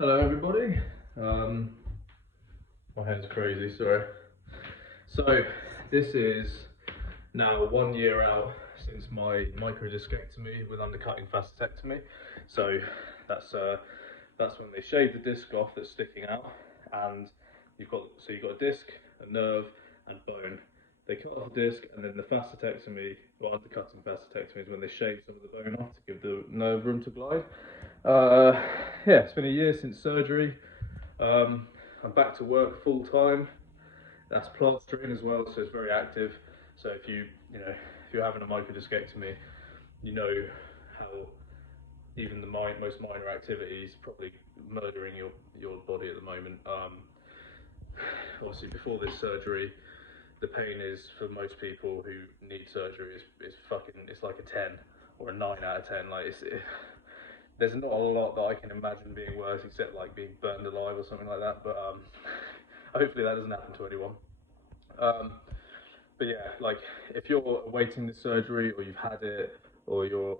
Hello everybody. My head's crazy, sorry. So this is now 1 year out since my microdiscectomy with undercutting facetectomy. So that's when they shave the disc off that's sticking out, and you've got a disc, a nerve, and bone. They cut off the disc, and then the facetectomy, or undercutting facetectomy, is when they shave some of the bone off to give the nerve room to glide. Uh, yeah, it's been a year since surgery. I'm back to work full time. That's plastering as well, so it's very active. So if you're having a microdiscectomy, you know how even the most minor activities probably murdering your body at the moment. Obviously, before this surgery, the pain is for most people who need surgery is fucking. It's like a 10 or a 9 out of 10. There's not a lot that I can imagine being worse, except like being burned alive or something like that. But hopefully that doesn't happen to anyone. Um, but yeah, like if you're awaiting the surgery or you've had it or you're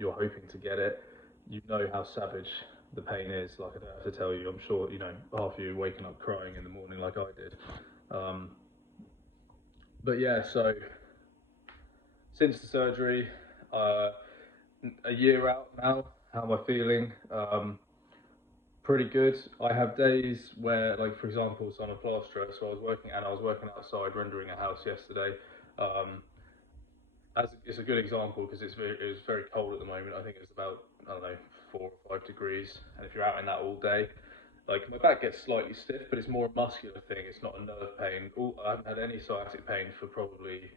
hoping to get it, you know how savage the pain is. Like I don't have to tell you. I'm sure half of you waking up crying in the morning like I did. Um, but yeah, so since the surgery, uh, a year out now. How am I feeling? Pretty good. I have days where, like for example, so I'm a plasterer, so I was working outside rendering a house yesterday. Um, as it's a good example because it was very cold at the moment. I think it was about, I don't know, 4 or 5 degrees, and if you're out in that all day, like my back gets slightly stiff, but it's more a muscular thing. It's not a nerve pain. I haven't had any sciatic pain for probably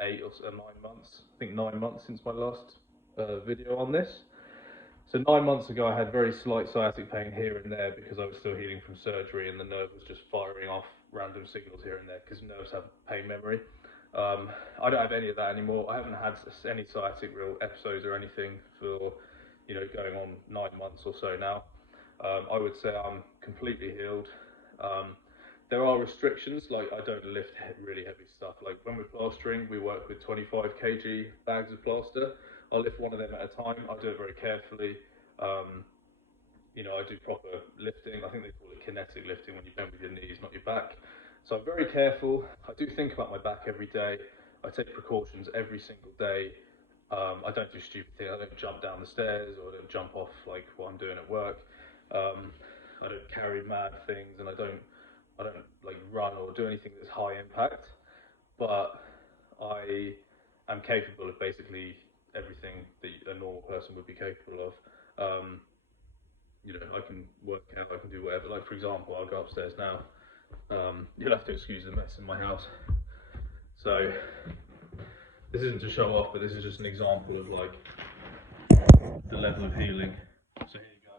8 or 9 months. I think 9 months since my last video on this. So 9 months ago, I had very slight sciatic pain here and there because I was still healing from surgery, and the nerve was just firing off random signals here and there because nerves have pain memory. I don't have any of that anymore. I haven't had any sciatic real episodes or anything for going on 9 months or so now. I would say I'm completely healed. Um, there are restrictions, like I don't lift really heavy stuff. Like when we're plastering, we work with 25 kg bags of plaster. I'll lift one of them at a time. I do it very carefully. Um, I do proper lifting. I think they call it kinetic lifting when you bend with your knees, not your back. So I'm very careful. I do think about my back every day. I take precautions every single day. I don't do stupid things. I don't jump down the stairs or I don't jump off like what I'm doing at work. Um, I don't carry mad things, and I don't like run or do anything that's high impact. But I am capable of basically everything that a normal person would be capable of. I can work out, I can do whatever. Like for example, I'll go upstairs now. You'll have to excuse the mess in my house. So this isn't to show off, but this is just an example of like the level of healing. So here you go.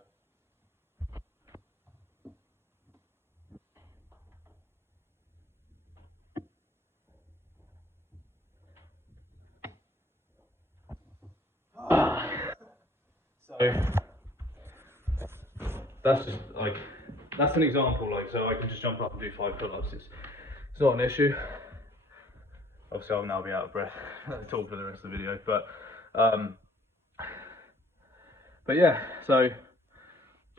So that's just like that's an example. Like so, I can just jump up and do 5 pull-ups. It's not an issue. Obviously, I'll now be out of breath. Talk for the rest of the video, um, but yeah. So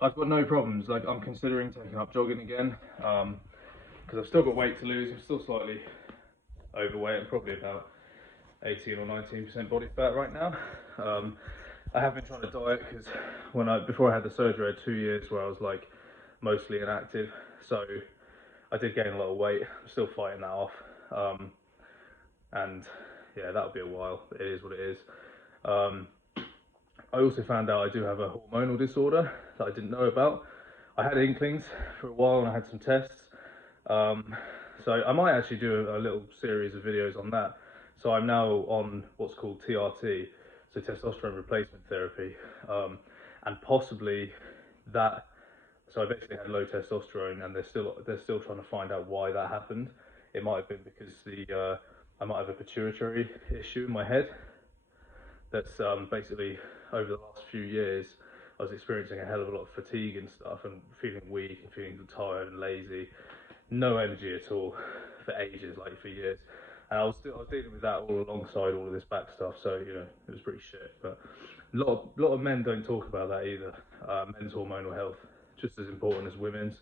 I've got no problems. Like I'm considering taking up jogging again because I've still got weight to lose. I'm still slightly overweight. I'm probably about 18 or 19% body fat right now. I have been trying to diet because before I had the surgery, I had 2 years where I was like mostly inactive. So I did gain a lot of weight. I'm still fighting that off. And yeah, that'll be a while. It is what it is. I also found out I do have a hormonal disorder that I didn't know about. I had inklings for a while and I had some tests. So I might actually do a little series of videos on that. So I'm now on what's called TRT, so testosterone replacement therapy, and possibly that. So I basically had low testosterone, and they're still trying to find out why that happened. It might have been because I might have a pituitary issue in my head. That's basically over the last few years, I was experiencing a hell of a lot of fatigue and stuff, and feeling weak and feeling tired and lazy, no energy at all for ages, like for years. And I was dealing with that all alongside all of this back stuff, so it was pretty shit. But a lot of men don't talk about that either. Men's hormonal health just as important as women's.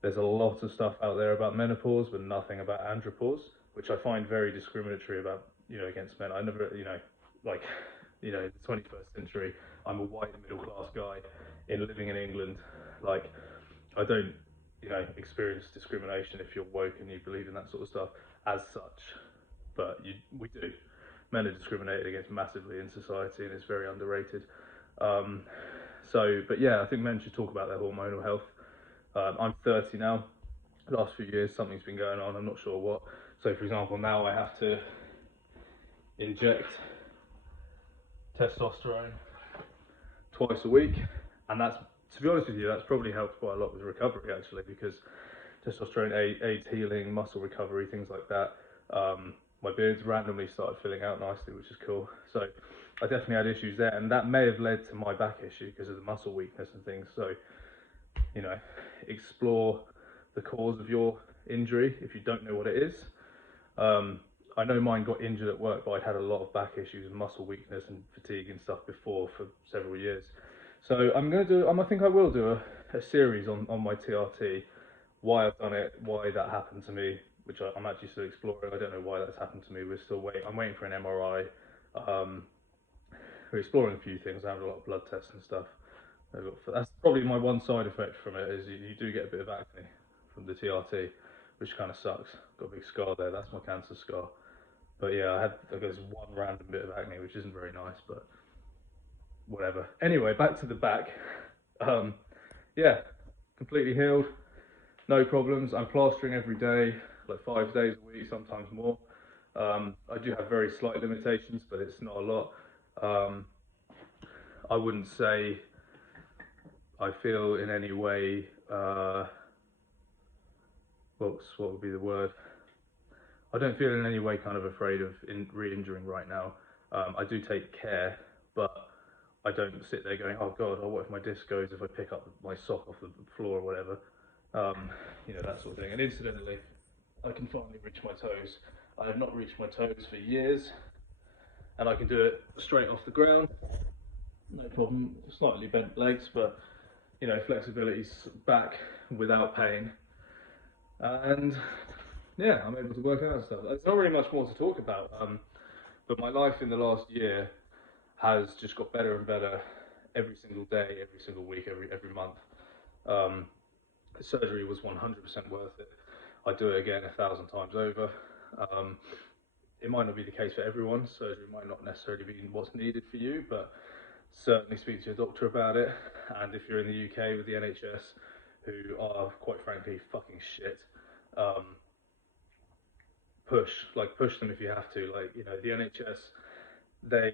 There's a lot of stuff out there about menopause, but nothing about andropause, which I find very discriminatory about, against men. I never, like, in the 21st century, I'm a white middle class guy living in England. Like, I don't, experience discrimination if you're woke and you believe in that sort of stuff as such, but we do. Men are discriminated against massively in society, and it's very underrated. But yeah, I think men should talk about their hormonal health. I'm 30 now. The last few years, something's been going on. I'm not sure what. So, for example, now I have to inject testosterone twice a week, and that's, to be honest with you, that's probably helped quite a lot with recovery actually, because testosterone aids healing, muscle recovery, things like that. My beard's randomly started filling out nicely, which is cool. So I definitely had issues there, and that may have led to my back issue because of the muscle weakness and things. So, explore the cause of your injury if you don't know what it is. I know mine got injured at work, but I'd had a lot of back issues and muscle weakness and fatigue and stuff before for several years. So I think I will do a series on my TRT, why I've done it, why that happened to me, which I'm actually still exploring. I don't know why that's happened to me. I'm waiting for an MRI. We're exploring a few things. I have a lot of blood tests and stuff. That's probably my one side effect from it, is you do get a bit of acne from the TRT, which kind of sucks. Got a big scar there. That's my cancer scar. But yeah, I guess one random bit of acne, which isn't very nice, but whatever. Anyway, back to the back. Yeah, completely healed. No problems. I'm plastering every day, like 5 days a week, sometimes more. I do have very slight limitations, but it's not a lot. I wouldn't say I feel in any way, what would be the word? I don't feel in any way kind of afraid of re-injuring right now. I do take care, but I don't sit there going, oh God, what if my disc goes if I pick up my sock off the floor or whatever. That sort of thing. And incidentally, I can finally reach my toes. I have not reached my toes for years, and I can do it straight off the ground. No problem. Slightly bent legs, but flexibility's back without pain. And yeah, I'm able to work out and stuff. There's not really much more to talk about, but my life in the last year has just got better and better every single day, every single week, every month. The surgery was 100% worth it. I'd do it again 1,000 times over. It might not be the case for everyone. Surgery might not necessarily be what's needed for you, but certainly speak to your doctor about it. And if you're in the UK with the NHS, who are quite frankly fucking shit, push them if you have to. The NHS, they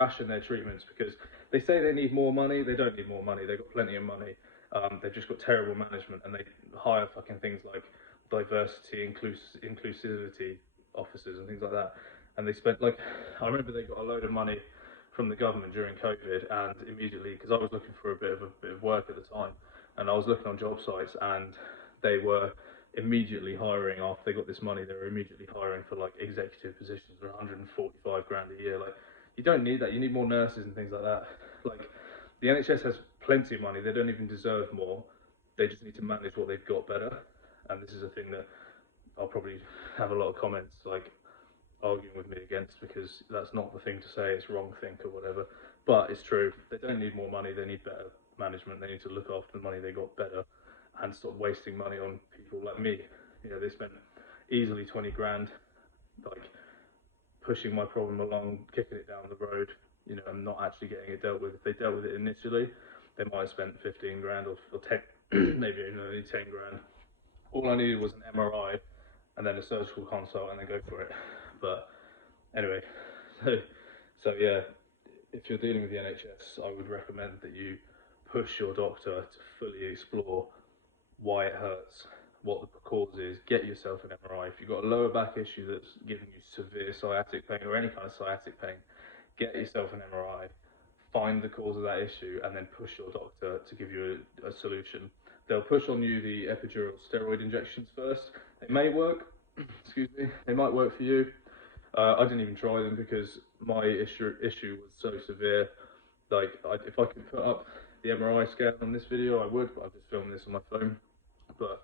ration their treatments because they say they need more money. They don't need more money. They've got plenty of money. They've just got terrible management, and they hire fucking things like diversity, inclusivity officers and things like that. And they spent I remember they got a load of money from the government during COVID, and immediately, because I was looking for a bit of work at the time, and I was looking on job sites, and they were immediately hiring. After they got this money, they were immediately hiring for executive positions for 145 grand a year. You don't need that. You need more nurses and things like that. The NHS has plenty of money. They don't even deserve more. They just need to manage what they've got better. And this is a thing that I'll probably have a lot of comments arguing with me against, because that's not the thing to say. It's wrong think or whatever. But it's true. They don't need more money. They need better management. They need to look after the money they got better and stop wasting money on people like me. They spent easily 20 grand, pushing my problem along, kicking it down the road, and not actually getting it dealt with. If they dealt with it initially, they might have spent 15 grand or 10, maybe only 10 grand. All I needed was an MRI and then a surgical consult, and then go for it. But anyway, so yeah, if you're dealing with the NHS, I would recommend that you push your doctor to fully explore why it hurts, what the cause is. Get yourself an MRI. If you've got a lower back issue that's giving you severe sciatic pain or any kind of sciatic pain, get yourself an MRI, find the cause of that issue, and then push your doctor to give you a solution. They'll push on you the epidural steroid injections first. They may work, excuse me, they might work for you. I didn't even try them because my issue was so severe. If I could put up the MRI scan on this video, I would, but I've just filmed this on my phone. But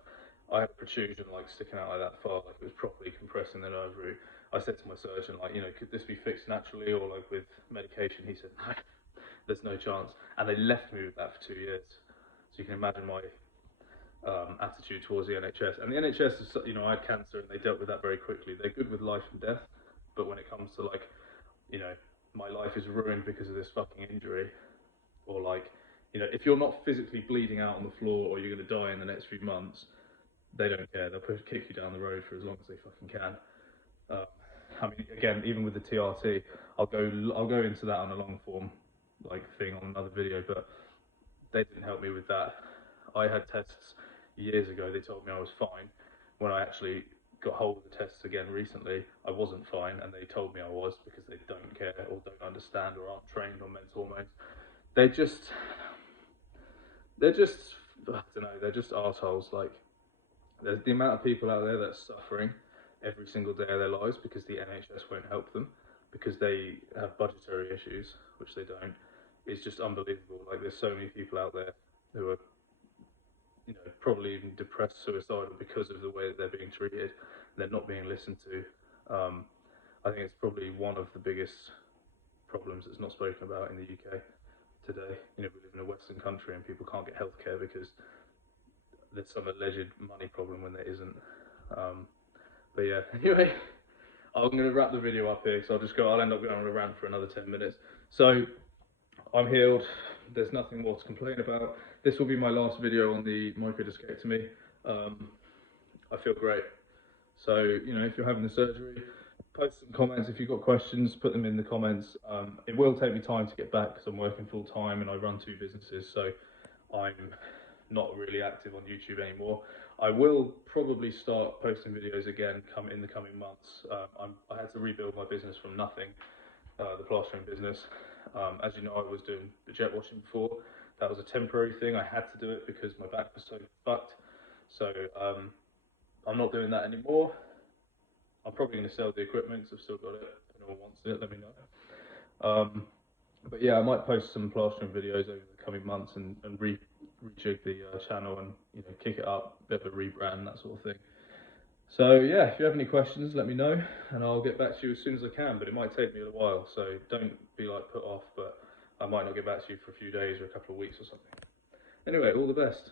I had a protrusion like sticking out like that far, like it was properly compressing the nerve root. I said to my surgeon, like, you know, could this be fixed naturally or like with medication? He said, no, there's no chance. And they left me with that for 2 years. So you can imagine my attitude towards the NHS. And the NHS is, you know, I had cancer and they dealt with that very quickly. They're good with life and death, but when it comes to like, you know, my life is ruined because of this fucking injury, or like, you know, if you're not physically bleeding out on the floor or you're going to die in the next few months, they don't care. They'll kick you down the road for as long as they fucking can. I mean, again, even with the TRT, I'll go into that on a long form like thing on another video, but they didn't help me with that. I had tests years ago. They told me I was fine. When I actually got hold of the tests again recently, I wasn't fine, and they told me I was because they don't care or don't understand or aren't trained on men's hormones. They're just, I don't know, they're just arseholes. Like, there's the amount of people out there that's suffering every single day of their lives because the NHS won't help them, because they have budgetary issues, which they don't. It's just unbelievable. Like, there's so many people out there who are, you know, probably even depressed, suicidal because of the way that they're being treated. They're not being listened to. I think it's probably one of the biggest problems that's not spoken about in the UK today. You know, we live in a Western country and people can't get healthcare because there's some alleged money problem when there isn't. But yeah, anyway, I'm going to wrap the video up here, so I'll end up going on a rant for another 10 minutes. So, I'm healed, there's nothing more to complain about. This will be my last video on the microdiscectomy. I feel great. So, you know, if you're having the surgery, post some comments. If you've got questions, put them in the comments. It will take me time to get back because I'm working full time and I run 2 businesses, so I'm not really active on YouTube anymore. I will probably start posting videos again in the coming months. I had to rebuild my business from nothing, the plastering business. As you know, I was doing the jet washing before. That was a temporary thing. I had to do it because my back was so fucked. So I'm not doing that anymore. I'm probably going to sell the equipment because I've still got it. If anyone wants it, let me know. But yeah, I might post some plastering videos over the coming months and rejig the channel and, you know, kick it up, a bit of a rebrand, that sort of thing. So yeah, if you have any questions, let me know and I'll get back to you as soon as I can, but it might take me a while, so don't be like put off, but I might not get back to you for a few days or a couple of weeks or something. Anyway, all the best.